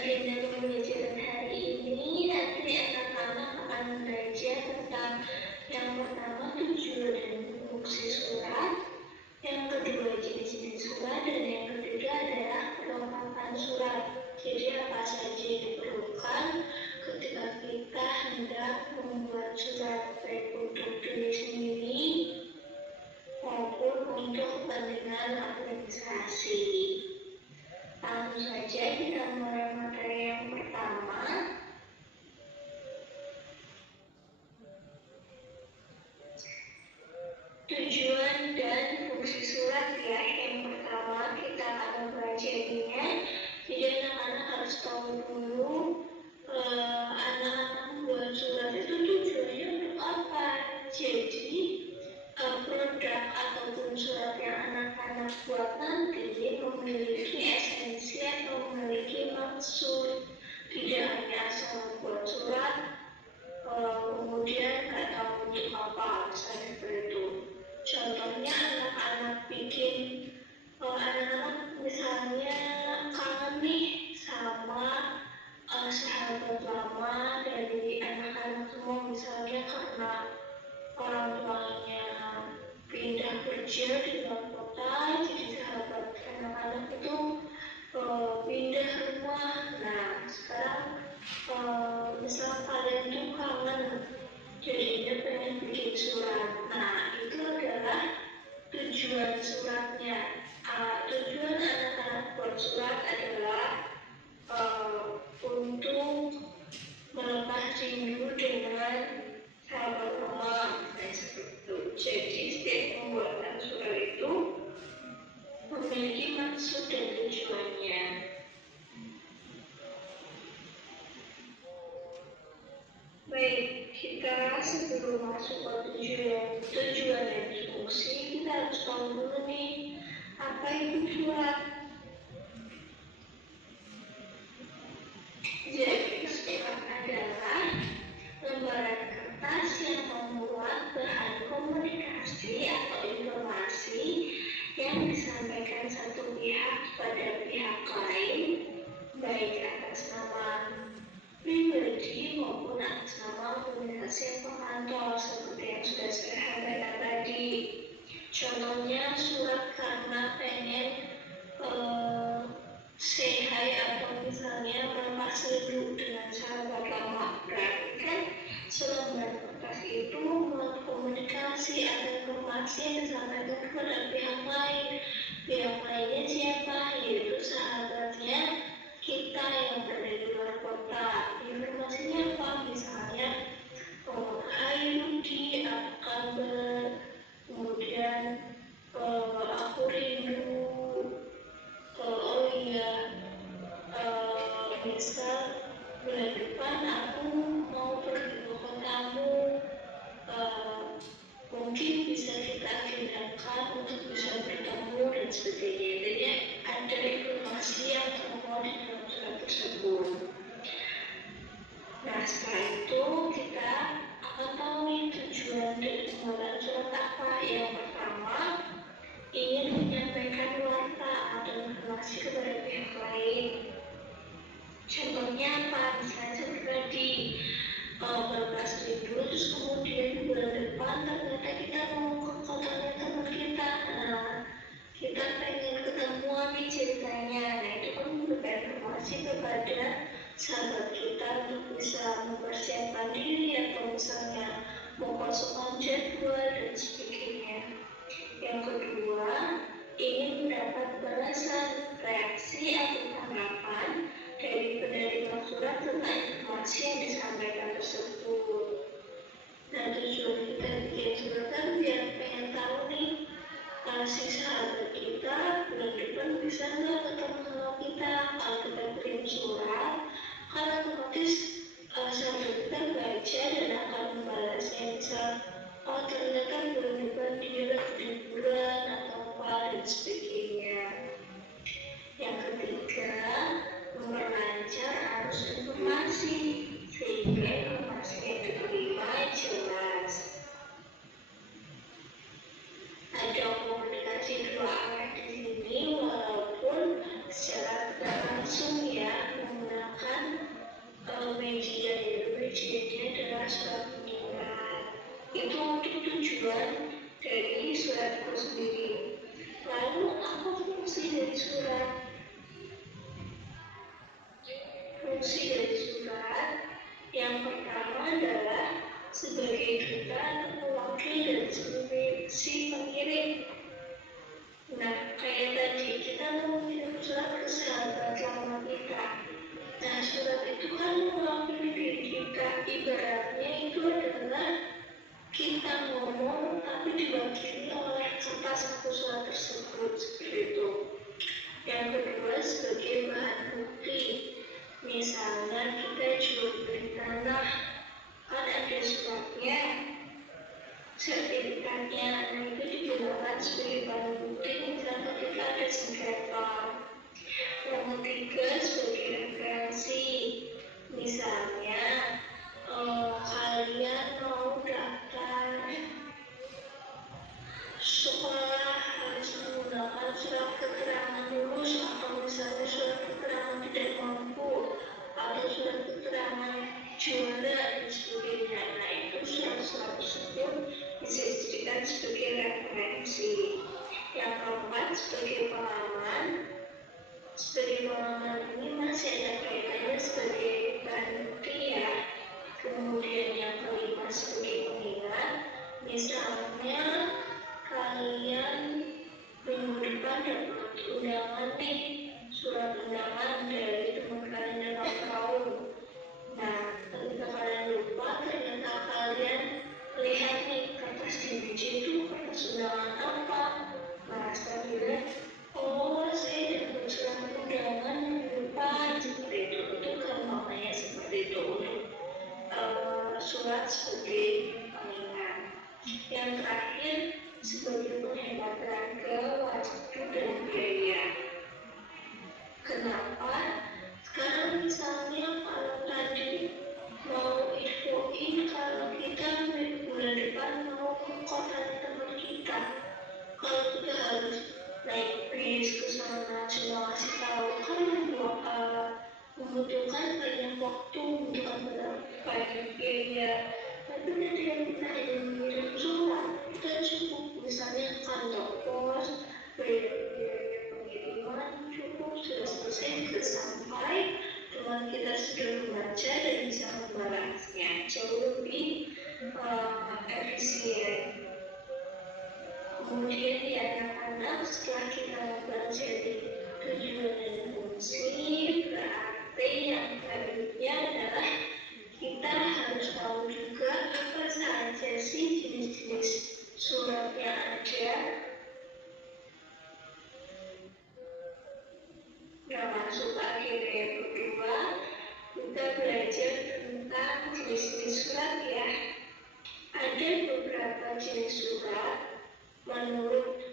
agenda pembelajaran hari ini nanti anak-anak akan belajar tentang yang pertama tujuan dan fungsi surat, yang kedua jenis-jenis surat, dan yang ketiga adalah kelengkapan surat. Jadi apa saja yang diperlukan ketika kita hendak membuat surat, baik untuk diri sendiri maupun untuk kepentingan administrasi. Langsung saja kita mulai materi yang pertama. Tujuan dan fungsi surat ya. Yang pertama kita akan mempelajarinya. Jadi anak-anak harus tahu dulu anak-anak buat surat itu tujuannya untuk apa. Jadi produk ataupun surat yang anak-anak buat nanti memiliki esensi atau memiliki maksud. Tidak hanya asal buat surat kemudian nggak tahu untuk apa, misalnya seperti itu. Contohnya anak-anak bikin anak-anak misalnya kangen nih sama sahabat lama dari anak-anak semua, misalnya karena orang tuanya pindah kerja di luar kota, jadi sahabat anak-anak itu pindah rumah. Nah sekarang misal kalian tuh kangen, jadinya pengen bikin surat. Nah itu adalah tujuan suratnya. Tujuan anak-anak buat surat adalah untuk melepas rindu dengan sahabat lama, seperti itu. Jadi setiap pembuatan surat itu memiliki maksud dan tujuannya. Baik, kita sebelum masuk ke tujuan dan fungsi, kita harus tahu dulu nih apa itu surat. Jadi surat adalah lembaran kertas yang memuat bahan komunikasi atau informasi yang disampaikan satu pihak pada pihak lain, baik atas nama pribadi maupun atas nama organisasi atau kantor, seperti yang sudah saya sampaikan tadi. Contohnya surat karena pengen say hi atau misalnya melepas rindu dengan sahabat lama. Berarti kan selembar kertas itu membuat komunikasi atau informasi yang disampaikan kepada pihak lain. Pihak lainnya siapa? Yaitu sahabatnya kita yang berada di luar kota. Informasinya apa? Misalnya, hai Rudi, apa kabar? Kemudian aku rindu. Oh iya, misal bulan depan aku mau pergi ke kotamu, mungkin bisa kita agendakan untuk bisa bertemu dan sebagainya. Jadi ada informasi yang termuat di dalam surat tersebut. Nah setelah itu kita akan tahu nih tujuan dari pembuatan surat apa. Yang pertama, ingin menyampaikan warta atau informasi kepada pihak lain. Contohnya apa? Misalnya seperti tadi melepas rindu, terus kemudian bulan depan ternyata kita mau ke kotanya teman kita. Nah kita pengen ketemuan nih ceritanya. Nah itu kan memberikan informasi kepada sahabat kita untuk bisa mempersiapkan diri, atau misalnya mengkosongkan jadwal dan sebagainya. Yang kedua, ingin mendapat balasan, reaksi atau tanggapan dari penerima surat tentang informasi yang disampaikan tersebut. Nah tujuan kita bikin surat kan biar pengen tahu nih si sahabat kita bulan depan bisa nggak ketemu sama kita. Kalau kita kirim surat kan otomatis sahabat kita baca dan akan membalasnya. Misal ternyata bulan depan dia lagi liburan atau apa dan sebagainya. Yang ketiga, memperlancar arus informasi sehingga informasi yang diterima jelas. Ada komunikasi dua arah di sini, walaupun secara tidak langsung ya, menggunakan adalah sebagai duta atau pewakil dari si pengirim. Nah, kayak tadi kita mau mengirim surat ke sahabat lama kita. Nah, surat itu kan mewakili diri kita. Ibaratnya itu adalah kita ngomong tapi diwakili oleh kertas atau surat tersebut, seperti itu. Yang kedua, sebagai bahan bukti. Misalnya kita jual beli tanah, kan ada suratnya, sertifikatnya. Nah, itu digunakan sebagai bahan bukti misalnya kita ada sengketa. Yang ketiga, sebagai referensi. Misalnya kalian mau daftar sekolah harus menggunakan surat keterangan lulus, atau misalnya surat keterangan tidak mampu, atau surat keterangan juara dan sebagainya. Nah, itu surat-surat tersebut bisa dijadikan sebagai referensi. Yang keempat, sebagai pengalaman. Sebagai pengalaman ini masih ada kaitannya sebagai bahan bukti ya. Kemudian yang kelima, sebagai pengingat. Misalnya kalian minggu depan dapat undangan nih, surat undangan dari teman kalian yang ulang tahun. Nah, ketika kalian lupa, ternyata kalian lihat nih kertas di meja itu kertas undangan apa. Nah, setelah dilihat, oh saya dapat surat undangan lupa, seperti itu. Itu kan maknanya seperti itu untuk surat sebagai pengingat. Yang terakhir, sebagai penghemat tenaga, waktu dan biaya. Kenapa? Sekarang misalnya kalau tadi mau infoin kalau kita bulan depan mau ke kota teman kita, kalau kita harus naik bis ke sana, cuma kasih tahu kan membutuhkan banyak waktu, membutuhkan banyak biaya. Tapi ketika kita hanya mengirim surat, kita cukup misalnya kantor pos, biaya pengiriman cukup, sudah selesai, sudah sampai, teman kita sudah membaca dan bisa membalasnya jauh lebih efisien. Kemudian di anak-anak, setelah kita mempelajari tujuan dan fungsi, berarti yang selanjutnya adalah kita harus tahu juga apa saja sih jenis-jenis surat yang ada. Nah, masuk akhirnya yang kedua, kita belajar tentang jenis-jenis surat ya. Ada beberapa jenis surat menurut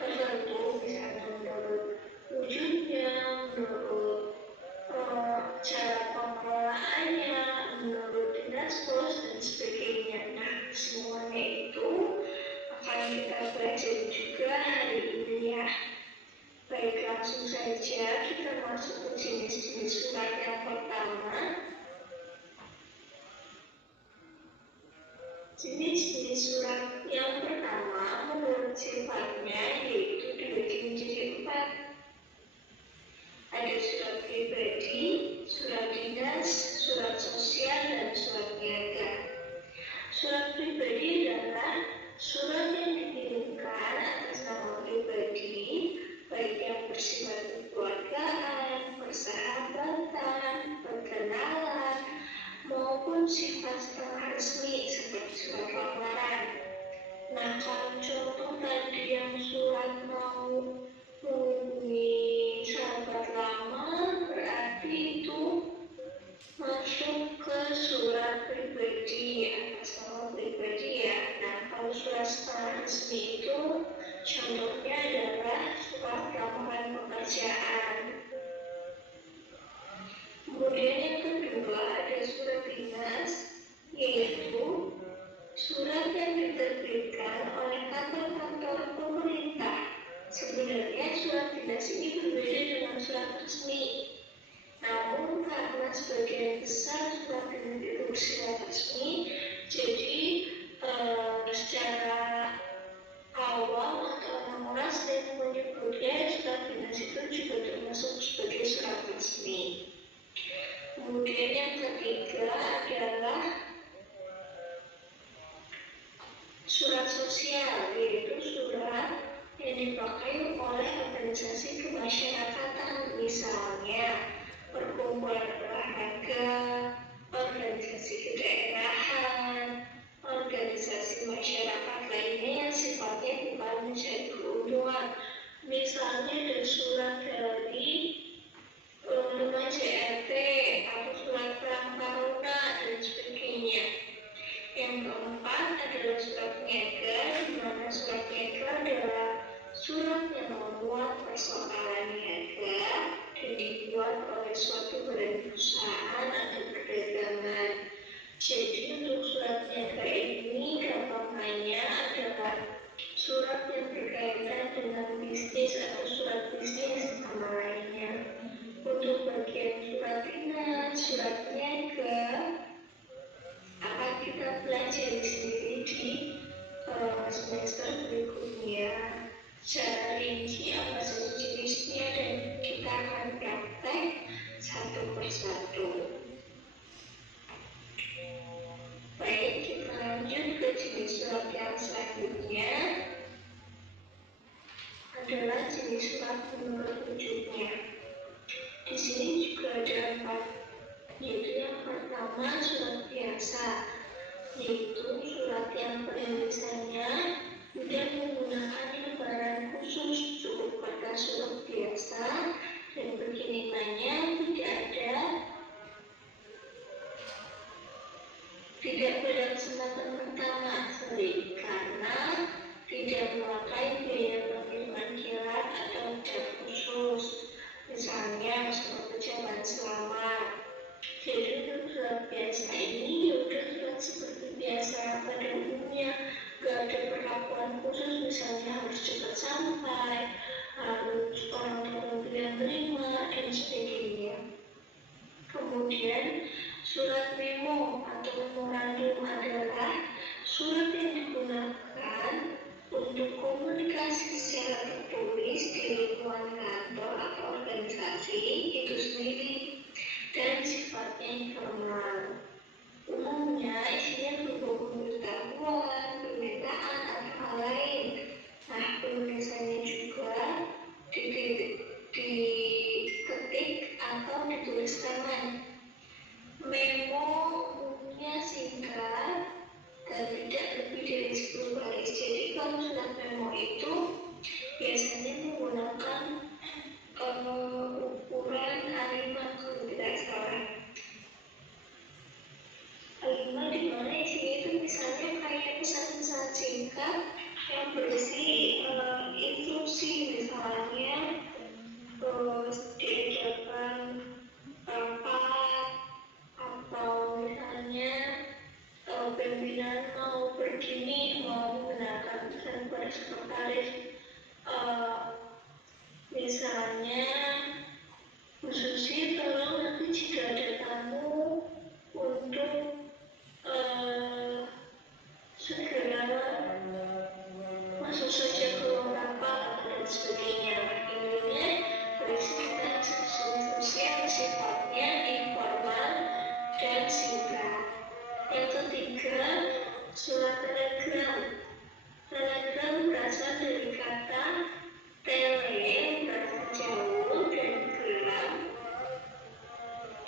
tertentu, misalnya menurut wujudnya, menurut cara pengelolaannya, menurut dinas pos dan sebagainya. Nah, semuanya itu akan kita pelajari juga hari ini ya. Baik, langsung saja kita masuk ke jenis-jenis surat yang pertama. Jenis-jenis surat yang pertama menurut sifatnya yaitu dibagi menjadi 4. Ada surat pribadi, surat dinas, surat sosial, dan surat niaga. Surat pribadi adalah surat yang dikirimkan atas nama pribadi, baik yang bersifat kekeluargaan, persahabatan, perkenalan, maupun sifat setengah resmi seperti surat lamaran. Nah, kalau contoh tadi yang surat mau menghubungi sahabat lama, berarti itu masuk ke surat pribadi atas nama pribadi ya. Nah, kalau surat setengah resmi itu contohnya adalah surat lamaran pekerjaan. Kemudian yang kedua ada surat dinas, yaitu surat yang diterbitkan oleh kantor-kantor pemerintah. Sebenarnya surat dinas ini berbeda dengan surat resmi. Namun karena sebagian besar surat dinas itu bersifat resmi, jadi secara awam atau orang-orang sering menyebutnya surat dinas itu juga termasuk sebagai surat resmi. Kemudian yang ketiga Surat sosial yaitu surat yang dipakai oleh organisasi kemasyarakatan, misalnya perkumpulan olahraga, organisasi kedaerahan, organisasi masyarakat lainnya yang sifatnya bukan mencari keuntungan. Misalnya ada surat dari lembaga CRT atau surat perang taruna dan sebagainya. Yang keempat adalah surat niaga, di mana surat niaga adalah surat yang memuat persoalan niaga dan dibuat oleh suatu badan perusahaan atau perdagangan. Jadi untuk surat niaga ini gampangnya adalah surat yang berkaitan dengan bisnis atau surat bisnis sama lainnya. Untuk bagian surat dinas, surat niaga akan kita pelajari sendiri di semester berikutnya secara rinci apa saja jenisnya, dan kita akan praktek satu persatu. Baik, kita lanjut ke jenis surat yang selanjutnya adalah jenis surat menurut wujudnya. Di sini juga ada 4, yaitu yang pertama surat biasa, yaitu surat yang penulisannya tidak menggunakan lembaran khusus, cukup kertas surat biasa, dan pengirimannya tidak berdasarkan pertama asli karena tidak memakai biaya pengiriman kilat atau cap khusus, misalnya surat ucapan selamat. Jadi untuk surat biasa ini yaudah surat seperti biasa pada umumnya, gak ada perlakuan khusus, misalnya harus cepat sampai, harus orang tertentu yang terima, dan sebagainya. Kemudian surat memo atau memorandum adalah surat yang digunakan untuk komunikasi secara tertulis di lingkungan kantor atau organisasi itu sendiri dan sifatnya informal. Umumnya isinya berupa pemberitahuan, permintaan, atau hal lain. Nah, penulisannya juga diketik atau ditulis tangan. Memo umumnya singkat dan tidak lebih dari 10 baris. Jadi kalau surat memo itu biasanya menggunakan ukuran A5 kalau tidak salah. A5 di mana isinya itu misalnya kayak pesan-pesan singkat yang berisi instruksi, misalnya diajarkan rapat, atau misalnya pimpinan mau begini, mau menggunakan pesan pada sekretaris, misalnya khususnya tolong nanti jika ada tamu untuk segera masuk saja ke ruang rapat dan sebagainya. Intinya berisi tentang instruksi yang sifatnya informal dan singkat. Yang ketiga, surat telegram. Telegram berasal dari kata tele, berarti jauh, dan gram,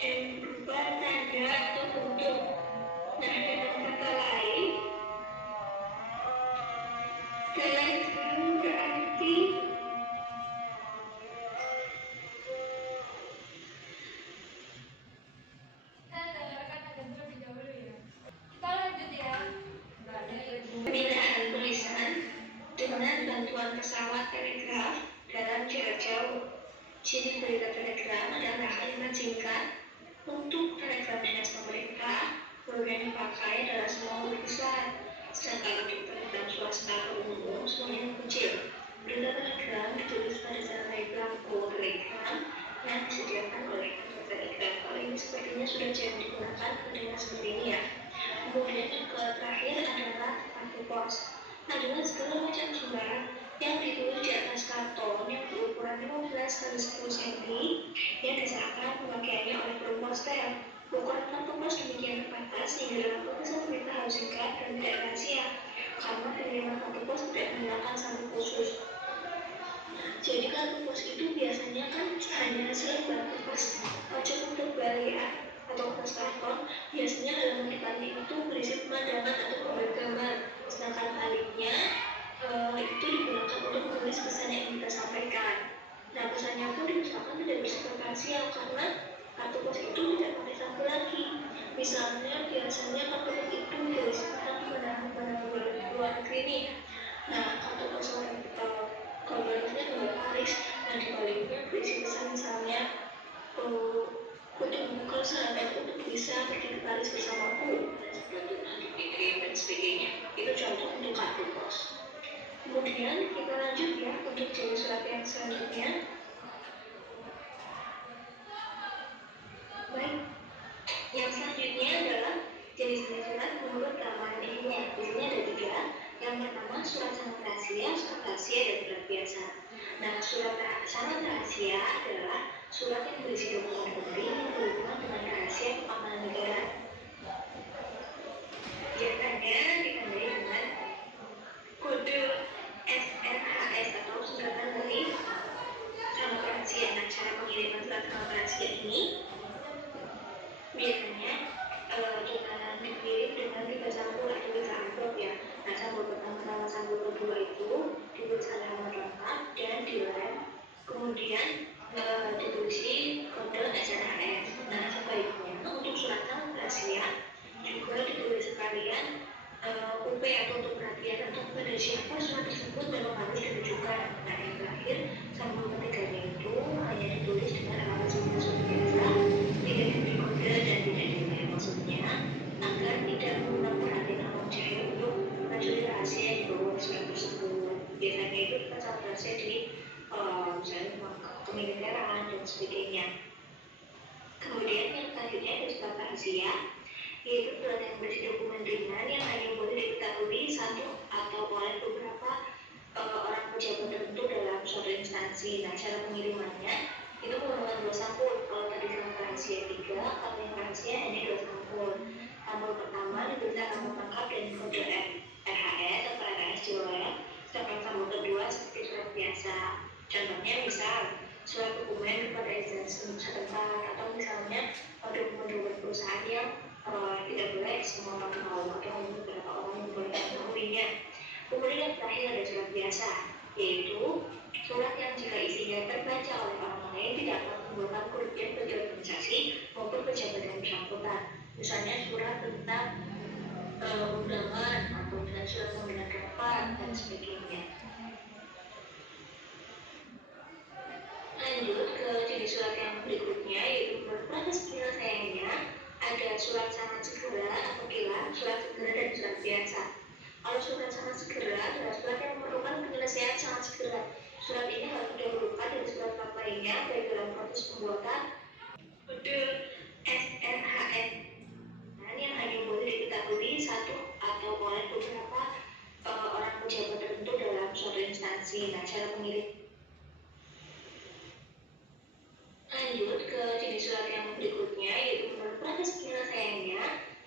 dan berupa tanda atau bentuk. Nah, dengan kata lain, telegram berarti pemindahan tulisan dengan bantuan pesawat telegraf dalam jarak jauh. Jadi berita telegram adalah kalimat singkat untuk telegram dinas pemerintah. Yang dipakai adalah semua huruf besar, sedangkan untuk telegram swasta umum semuanya kecil. Berita telegram ditulis pada telegram telegram yang disediakan oleh kantor telegram. Kalau ini sepertinya sudah jarang digunakan dengan seperti ini ya. Kemudian yang terakhir adalah kartu pos. Adalah segala macam surat yang ditulis di atas karton yang berukuran 15 x 10 cm yang disahkan pemakaiannya oleh perum postel. Ukuran kartu pos demikian terbatas sehingga dalam pemesan berita harus singkat dan tidak rahasia. karena pengiriman kartu pos tidak menggunakan saldo khusus. Jadi kartu pos itu biasanya kan hanya selembar kertas untuk bayar atau kertas karton. Biasanya halaman depannya itu berisi pemandangan atau gambar. Sedangkan baliknya itu digunakan untuk menulis pesan yang kita sampaikan. Nah, pesannya pun diusahakan tidak bersifat rahasia karena kartu pos itu tidak pakai saldo lagi. Misalnya biasanya kartu pos itu berisikan pemandangan luar negeri nih. Nah, kartu pos gambarnya gambar Paris, dan di baliknya berisi pesan misalnya untuk membuka sahabat untuk bisa pergi ke Paris bersamaku, seperti nanti dikirim dan sebagainya. Itu contoh untuk kartu pos. Kemudian kita lanjut ya untuk jenis surat yang selanjutnya. Baik, yang selanjutnya adalah jenis-jenis surat menurut keamanan dirinya. Di sini ada 3. Yang pertama, surat sangat rahasia, dan surat biasa. Nah, surat sangat rahasia adalah surat yang berisi dokumen penting yang berhubungan dengan rahasia keamanan negara. Biasanya ditandai dengan kode SRHS atau singkatan dari sangat rahasia. Nah, cara pengiriman surat sangat rahasia ini biasanya dengan dikirim dengan 3 sampul atau 3 amplop ya. Nah, sampul pertama sama sampul kedua itu ditulis alamat lengkap dan dilem, kemudian ditulis kode SRHS. Nah, sebaiknya untuk surat sangat rahasia juga ditulis sekalian UP atau untuk perhatian untuk pada siapa surat tersebut memang harus ditujukan. Nah, yang terakhir sampul ketiganya itu hanya ditulis dengan alamat surat biasa, tidak diberi kode dan tidak diberi maksudnya, agar tidak mengundang perhatian awam jahil untuk mencuri rahasia yang dibawa surat tersebut. Biasanya itu kita sangat rahasia di misalnya kemiliteran dan sebagainya. Kemudian yang selanjutnya ada surat rahasia, yaitu surat yang berisi dokumen ringan yang hanya boleh diketahui satu atau oleh beberapa orang pejabat tertentu dalam suatu instansi. Nah, cara pengirimannya itu menggunakan 2 sampul. Kalau tadi sangat rahasia 3, kalau yang rahasia hanya 2 sampul. Sampul pertama ditulis alamat lengkap dan kode RHS atau RHS dilem, sedangkan sampul kedua seperti surat biasa. Contohnya misal surat dokumen kepada instansi setempat, atau misalnya dokumen perusahaan yang tidak boleh semua orang tahu atau hanya beberapa orang yang boleh mengetahuinya. Kemudian yang terakhir ada surat biasa, yaitu surat yang jika isinya terbaca oleh orang lain tidak akan menimbulkan kerugian bagi organisasi maupun pejabat yang bersangkutan. Misalnya surat tentang undangan atau surat pemanggilan rapat dan sebagainya. Lanjut ke jenis surat yang berikutnya, yaitu proses penyelesaiannya ada surat sangat segera, apabila surat segera dan surat biasa. Kalau surat sangat segera adalah surat yang memerlukan penyelesaian sangat segera. Surat ini harus didahulukan dari surat lainnya, baik dalam proses pembuatan kode SRHS yang hanya boleh diketahui satu atau oleh beberapa orang pejabat tertentu dalam suatu instansi. Nah, cara pengirim. Lanjut ke jenis surat yang berikutnya, yaitu menurut proses penyelesaiannya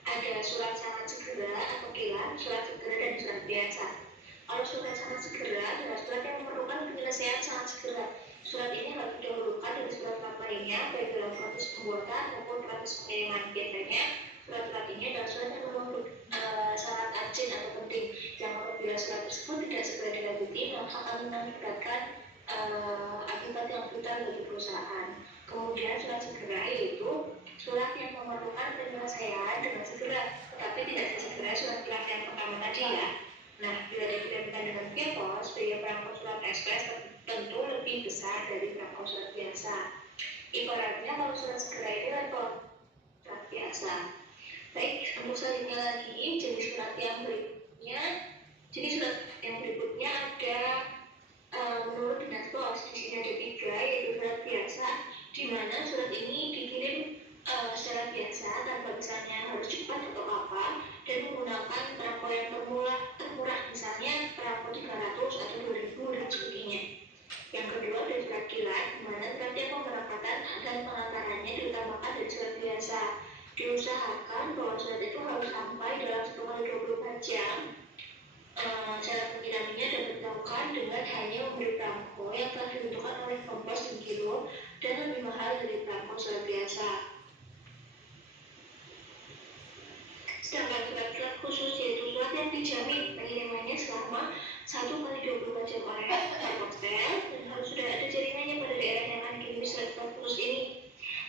ada surat sangat segera, apabila surat segera dan surat biasa. Kalau surat sangat segera adalah surat yang memerlukan penyelesaian sangat segera. Surat ini harus didahulukan dari surat lainnya, baik dalam proses pembuatan maupun proses pengiriman. Biasanya surat-surat ini adalah surat yang memenuhi syarat urgent atau penting, yang apabila surat tersebut tidak segera dilanjuti maka akan mengakibatkan akibat yang fatal bagi perusahaan. Kemudian surat segera yaitu surat yang memerlukan penyelesaian dengan segera, tetapi tidak sesegera surat-surat yang pertama tadi ya. Nah, bila dikirimkan dengan via pos, biaya perangko surat ekspres tentu lebih besar dari perangko surat biasa. Ibaratnya kalau surat segera itu level surat biasa. Baik, untuk selanjutnya lagi jenis surat yang berikutnya. Jadi surat yang berikutnya ada menurut dinas pos. Di sini ada 3, yaitu surat biasa, di mana surat ini dikirim secara biasa tanpa misalnya harus cepat atau apa, dan menggunakan perangko yang termurah, misalnya perangko 300 atau 2000 dan sebagainya. Yang kedua ada surat kilat, di mana setiap pemberangkatan dan pengantarannya diutamakan dari surat biasa. Diusahakan bahwa surat itu harus sampai dalam 1 kali 24 jam syarat khusus, yaitu surat yang dijamin pengirimannya selama 1 kali 24 jam oleh Telkomsel dan harus sudah ada jaringannya pada daerah yang akan dikirim surat khusus ini.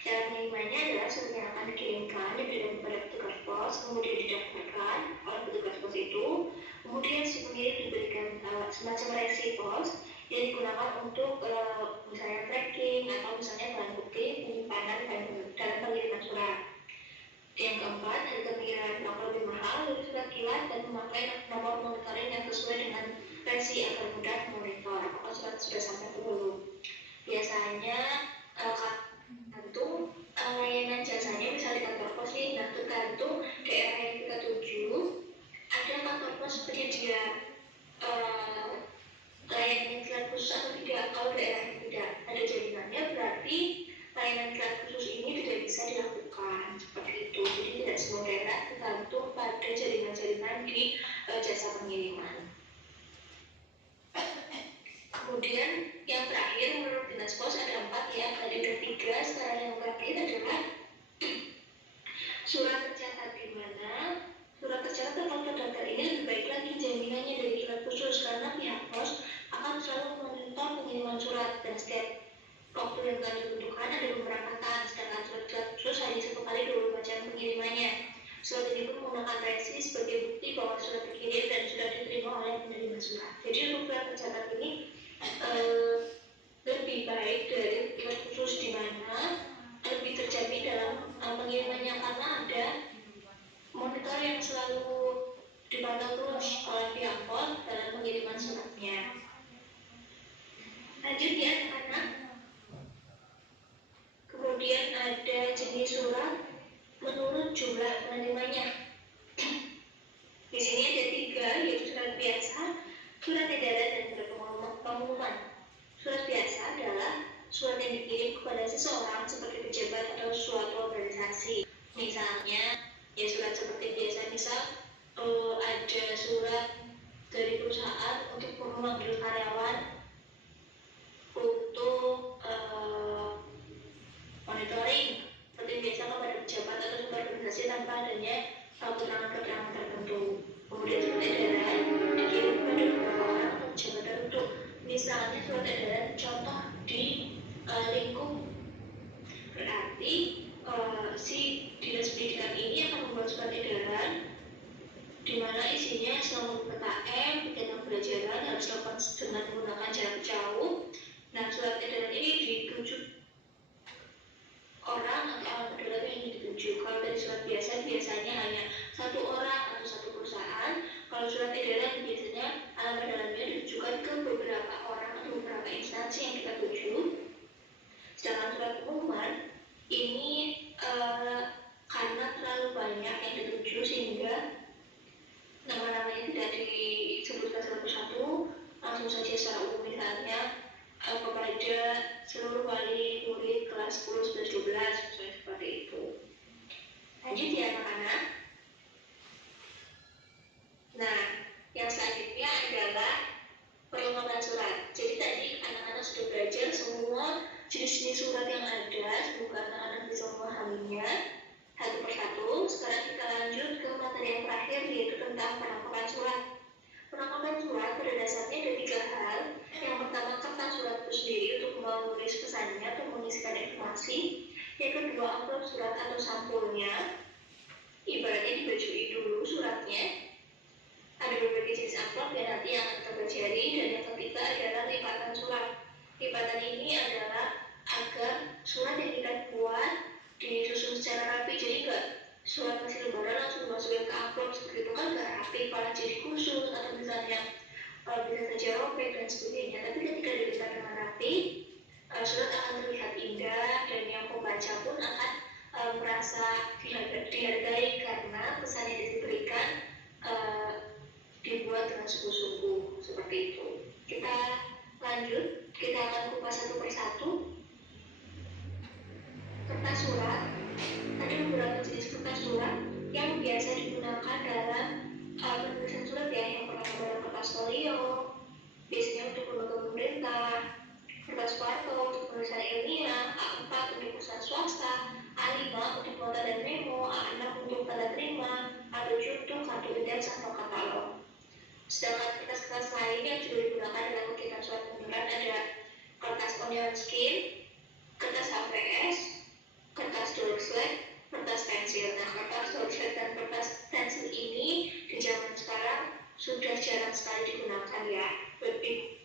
Cara pengirimannya adalah surat yang akan dikirimkan diberikan kepada petugas pos, kemudian didaftarkan oleh petugas pos itu, kemudian si pengirim diberikan semacam resi pos yang digunakan untuk misalnya tracking atau misalnya barang bukti penyimpanan dalam pengiriman surat. Yang keempat, harga pengiriman akan lebih mahal dari surat kilat dan memakai nomor monitoring yang sesuai dengan versi agar mudah memonitor apakah surat sudah sampai atau belum. Biasanya tergantung layanan jasanya, misalnya di kantor pos nih, nah tergantung daerah yang kita tuju, ada kantor pos penyedia layanan kilat khusus atau tidak. Kalau daerah yang tidak ada jaringannya, berarti layanan kilat khusus ini tidak bisa dilakukan seperti itu. Jadi tidak semua daerah tergantung pada jaringan-jaringan di jasa pengiriman. Kemudian yang terakhir menurut Dinas Pos ada 4 ya, tadi ada 3, sekarang yang terakhir adalah surat tercatat, di mana surat tercatat atau terdaftar ini lebih baik lagi jaminannya dari kilat khusus karena pihak pos akan selalu memonitor pengiriman surat dan setiap waktu yang telah ditentukan ada pemberangkatan, sedangkan surat kilat khusus hanya 1 kali 24 jam pengirimannya. Surat ini pun menggunakan resi sebagai bukti bahwa surat dikirim dan sudah diterima oleh penerima surat. Jadi untuk surat tercatat ini lebih baik dari kilat khusus, di mana lebih terjamin dalam pengirimannya karena ada monitor yang selalu dipantau terus oleh pihak pos dalam pengiriman suratnya. Lanjut ya anak-anak. Kemudian ada jenis surat menurut jumlah penerimanya. Di sini ada 3, yaitu surat biasa, surat edaran, dan surat pengumuman. Surat biasa adalah surat yang dikirim kepada seseorang seperti pejabat atau suatu organisasi. Misalnya, ya surat seperti biasa, misal ada surat dari perusahaan untuk memanggil karyawan untuk monitoring seperti biasa kepada pejabat atau suatu organisasi tanpa adanya keterangan-keterangan tertentu. Kemudian surat edaran dikirim kepada beberapa orang atau pejabat tertentu. Misalnya surat edaran contoh di lingkup, berarti si dinas pendidikan ini akan membuat surat edaran di mana isinya selama PTM, kegiatan pembelajaran harus dilakukan dengan menggunakan jarak jauh. Nah, surat edaran ini dituju orang atau alat edaran yang dituju. Kalau dari surat biasa biasanya hanya 1 orang atau 1 perusahaan. Kalau surat edaran biasanya alat edarannya ditujukan ke beberapa orang atau beberapa instansi yang kita tuju. Sedangkan surat pengumuman ini karena terlalu banyak yang dituju sehingga nama-namanya tidak disebutkan satu persatu, langsung saja secara umum, misalnya kepada seluruh wali murid kelas 10, 11, 12, misalnya seperti itu. Lanjut ya anak-anak. Nah, yang selanjutnya adalah perlengkapan surat. Jadi tadi anak-anak sudah belajar semua jenis-jenis surat yang ada, semoga anak-anak bisa memahaminya satu persatu. Sekarang kita lanjut ke materi yang terakhir, yaitu tentang penangkapan surat. Penangkapan surat pada dasarnya ada 3 hal. Yang pertama, kertas surat itu sendiri untuk menulis pesannya atau mengisikan informasi. Yang kedua, amplop surat atau sampulnya, ibaratnya dibajui dulu suratnya. Ada berbagai jenis amplop yang nanti yang akan kita pelajari. Dan yang ketiga adalah lipatan surat. Lipatan ini adalah agar surat yang kita buat disusun secara rapi, jadi enggak surat hasil lembaran langsung dimasukin ke amplop seperti itu, kan enggak rapi, malah jadi khusus atau misalnya bisa saja robek dan sebagainya. Tapi ketika dilipat dengan rapi, surat akan terlihat indah dan yang pembaca pun akan merasa dihargai karena pesan yang diberikan dibuat dengan sungguh-sungguh seperti itu. Kita lanjut, kita akan kupas satu persatu. Kertas surat, ada beberapa jenis kertas surat yang biasa digunakan dalam penulisan surat ya. Yang pertama adalah kertas folio, biasanya untuk lembaga pemerintah, kertas parto untuk penulisan ilmiah, A4 untuk perusahaan swasta, ini yang juga digunakan dalam kegiatan surat menyurat ada kertas onion skin, kertas HVS, kertas doorsled, kertas pensil. Nah, kertas doorsled dan kertas pensil ini di zaman sekarang sudah jarang sekali digunakan ya, lebih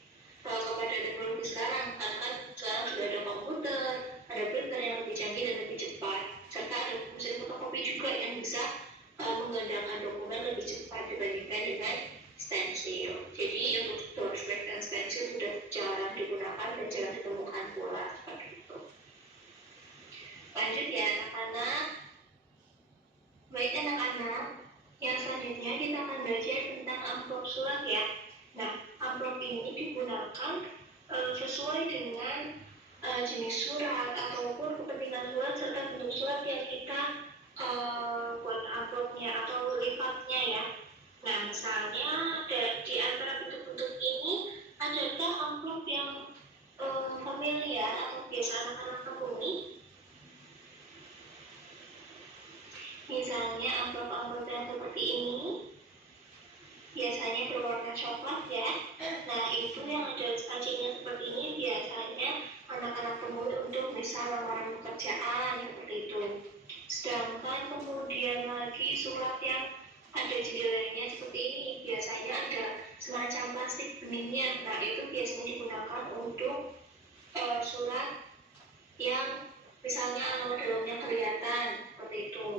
kepada teknologi sekarang, karena kan sekarang sudah ada komputer, ada printer yang lebih canggih dan lebih cepat, serta ada mesin fotokopi juga yang bisa menggandakan dokumen lebih cepat dibandingkan dengan stensil. Jadi untuk doorsled dan stensil sudah jarang digunakan dan jarang ditemukan pula seperti itu. Lanjut ya anak-anak. Baik anak-anak, yang selanjutnya kita akan belajar tentang amplop surat ya. Nah, amplop ini digunakan sesuai dengan jenis surat ataupun kepentingan surat serta bentuk surat yang kita buat amplopnya atau lipatnya ya. Nah, misalnya di antara bentuk-bentuk ini adakah amplop yang familiar atau biasa anak-anak temui? Misalnya amplop-amplop yang seperti ini biasanya berwarna coklat ya. Nah, itu yang ada pacinya seperti ini biasanya anak-anak temui untuk bisa lamaran pekerjaan seperti itu. Sedangkan kemudian lagi surat yang ada jendelanya seperti ini biasanya ada semacam plastik beningnya. Nah, itu biasanya digunakan untuk surat yang misalnya alamat dalamnya kelihatan seperti itu.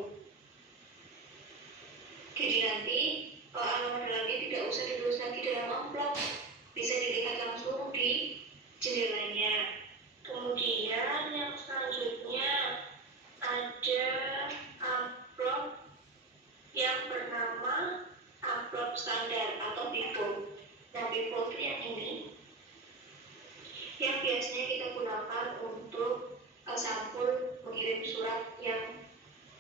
Jadi nanti alamat dalamnya tidak usah ditulis lagi dalam amplop, bisa dilihat langsung di jendelanya. Kemudian yang selanjutnya ada amplop yang bernama amplop standar atau bifold. Nah, bifold yang ini yang biasanya kita gunakan untuk sampul mengirim surat yang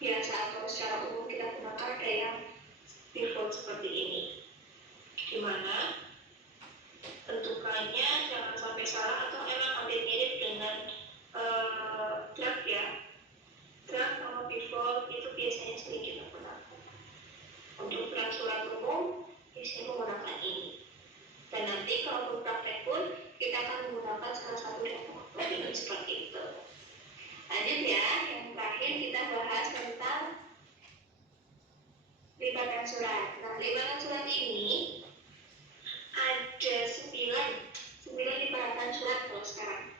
biasa atau secara umum kita gunakan ada yang bifold seperti ini, dimana bentukannya jangan sampai salah atau emang hampir mirip dengan draft ya. Draft sama bifold itu biasanya sering kita gunakan. Untuk surat umum biasanya menggunakan ini. Dan nanti kalau praktek pun kita akan menggunakan salah satu dari ini seperti itu. Lanjut ya, yang terakhir kita bahas tentang lipatan surat. Nah, lipatan surat ini ada 9 lipatan surat kalau sekarang.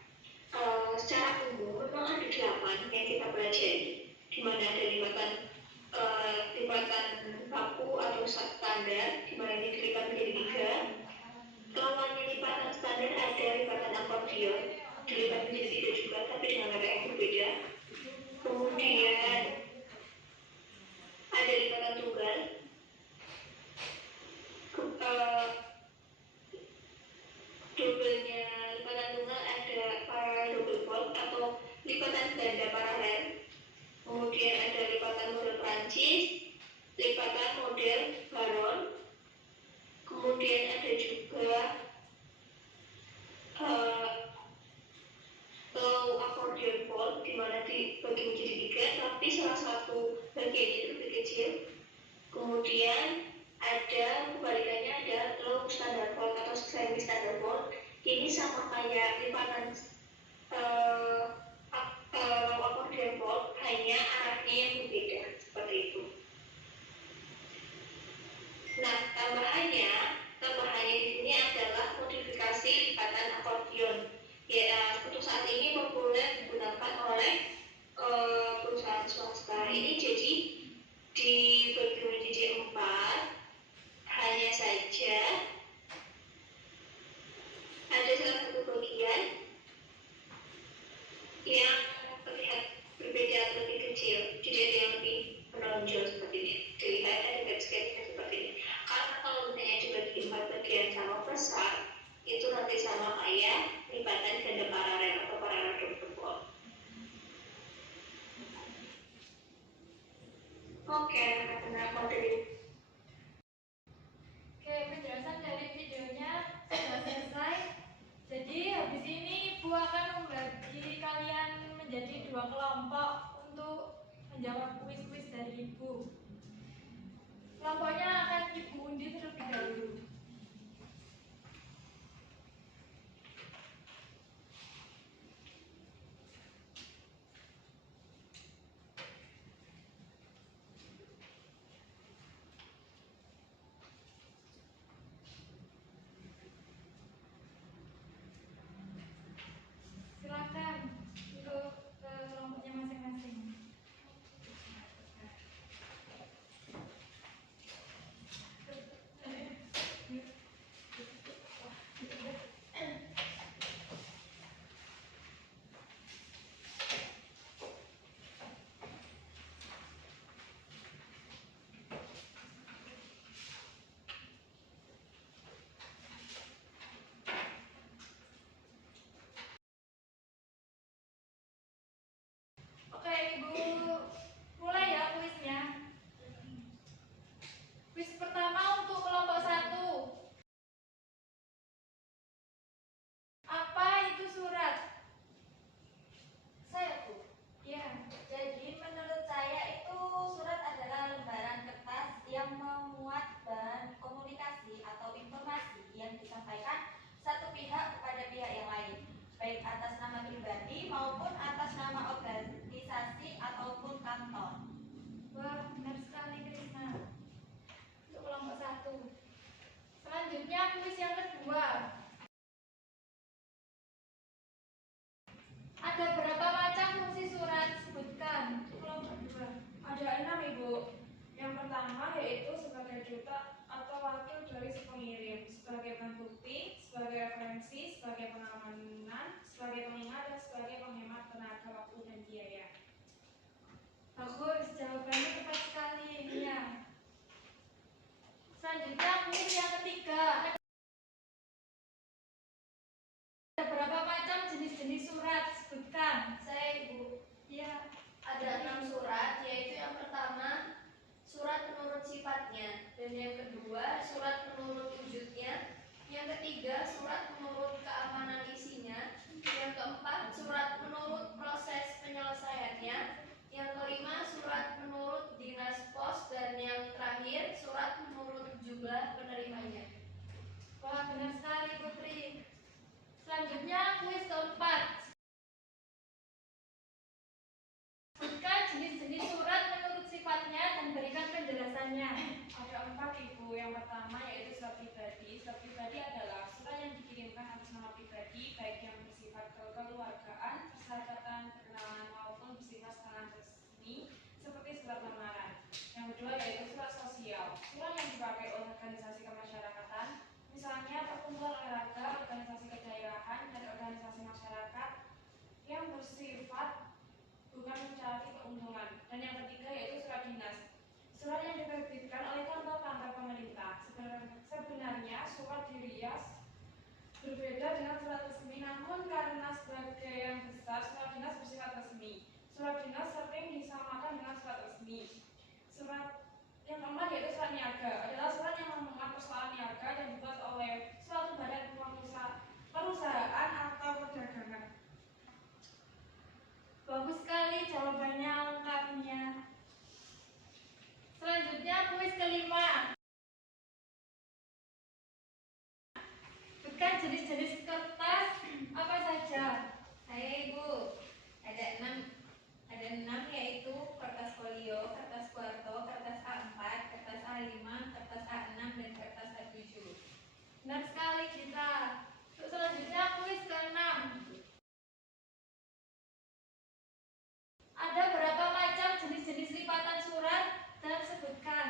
Secara umum memang ada 8 yang kita pelajari, di mana ada lipatan baku atau standar, di mana ini dilipat menjadi 3. Lawannya lipatan standar ada lipatan akordion, dilipat menjadi 3 juga, tapi dengan cara yang berbeda. Kemudian ada lipatan tunggal. Dobelnya lipatan tunggal ada paralel double fold atau lipatan ganda paralel. Kemudian ada lipatan model Prancis, lipatan model Baron. Kemudian ada juga low accordion fold, di mana dibagi menjadi 3, tapi salah satu bagiannya itu lebih kecil. Kemudian ada kebalikannya, ada low standard fold atau semi standard fold. Ini sama kayak lipatan low accordion fold, hanya arahnya yang berbeda seperti itu. Nah, tambahannya di sini adalah modifikasi lipatan akordion. Ya, untuk saat ini populer digunakan oleh perusahaan swasta. Ini jadi dibagi menjadi 4. Hanya saja ada salah satu bagian yang terlihat berbeda atau lebih kecil, jadi ada yang lebih menonjol seperti ini. Dilihat ada garis-garisnya seperti ini. Karena kalau misalnya dibagi 4 bagian sama besar, itu nanti sama kayak lipatan ganda paralel atau paralel double fold. Oke, anak-anak materi. Oke, penjelasan dari videonya sudah selesai. Jadi habis ini Bu akan membagi kalian menjadi 2 kelompok untuk menjawab kuis-kuis dari Ibu. Kelompoknya akan Ibu undi terlebih dahulu. pertama yaitu sebagai duta atau wakil dari si pengirim, sebagai barang bukti, sebagai referensi, sebagai pengamanan, sebagai pengingat, dan sebagai penghemat tenaga, waktu, dan biaya. Bagus, jawabannya tepat sekali ya. Selanjutnya kuis yang ketiga. Ada berapa macam jenis-jenis surat? Sebutkan. Saya Ibu. Ya. Ada 6 surat, yaitu yang pertama surat menurut sifatnya, dan yang kedua surat menurut wujudnya, yang ketiga surat menurut keamanan isinya, yang keempat surat menurut proses penyelesaiannya, yang kelima surat menurut dinas pos, dan yang terakhir surat menurut jumlah penerimanya. Wah, benar sekali Putri. Selanjutnya kuis keempat. Sebutkan jenis-jenis surat menurut sifatnya dan berikan penjelasannya. Ada 4 Ibu. Yang pertama yaitu surat pribadi. Surat pribadi adalah surat yang dikirimkan atas nama pribadi, baik yang bersifat kekeluargaan, persahabatan, perkenalan maupun bersifat sangat resmi, seperti surat lamaran. Yang kedua yaitu surat sosial. Surat yang dipakai oleh organisasi kemasyarakatan, misalnya perkumpulan olahraga, organisasi kedaerahan, dan organisasi masyarakat yang bersifat bukan mencari keuntungan. Dan yang ketiga yaitu surat dinas. Surat yang diterbitkan oleh kantor-kantor pemerintah. Sebenarnya surat dirias berbeda dengan surat resmi, namun karena sebagian besar surat dinas bersifat resmi. Surat dinas sering disamakan dengan surat resmi. Surat yang keempat yaitu surat niaga, adalah surat yang memuat persoalan niaga yang dibuat oleh suatu badan perusahaan atau perdagangan. Bagus sekali jawabannya, lengkapnya. Selanjutnya kuis kelima. Sebutkan jenis-jenis kertas apa saja. Saya Ibu. Ada 6 yaitu kertas folio, kertas kuarto, kertas A4, kertas A5, kertas A6, dan kertas A7. Benar sekali kita. Selanjutnya kuis ke-6. Ada berapa macam jenis-jenis lipatan surat dan sebutkan.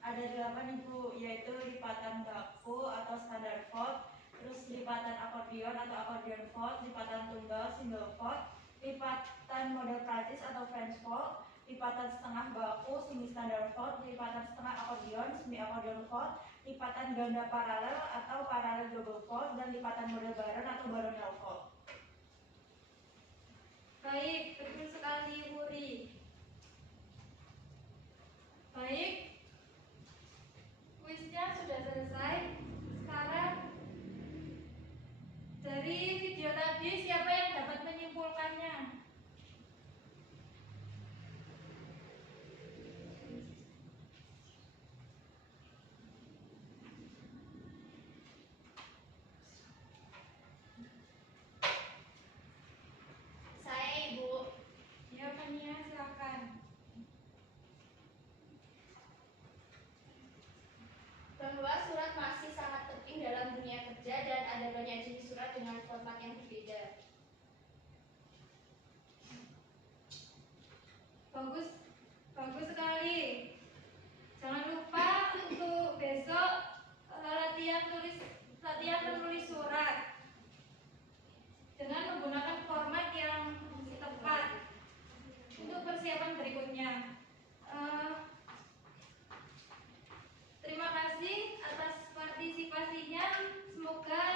Ada 8 Ibu, yaitu lipatan baku atau standar fold, terus lipatan akordion atau akordion fold, lipatan tunggal single fold, lipatan model Prancis atau French fold, lipatan setengah baku semi standar fold, lipatan setengah akordion semi akordion fold, lipatan ganda paralel atau paralel double fold, dan lipatan model baron atau baronel fold. Baik, betul sekali Wuri. Baik, kuisnya sudah selesai. Sekarang dari video tadi siapa yang dapat menyimpulkannya? Saya Ibu. Ya, Fania, silakan. Bahwa surat masih sangat penting dalam dunia kerja dan ada banyak jenis surat dengan format yang berbeda. Bagus sekali. Jangan lupa untuk besok latihan menulis surat dengan menggunakan format yang tepat untuk persiapan berikutnya. Terima kasih atas partisipasinya. Semoga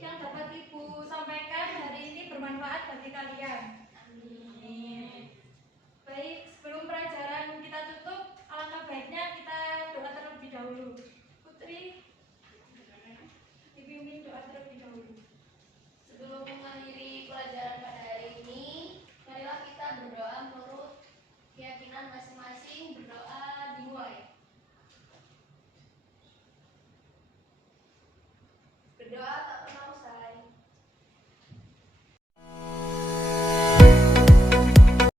yang dapat Ibu sampaikan hari ini bermanfaat bagi kalian.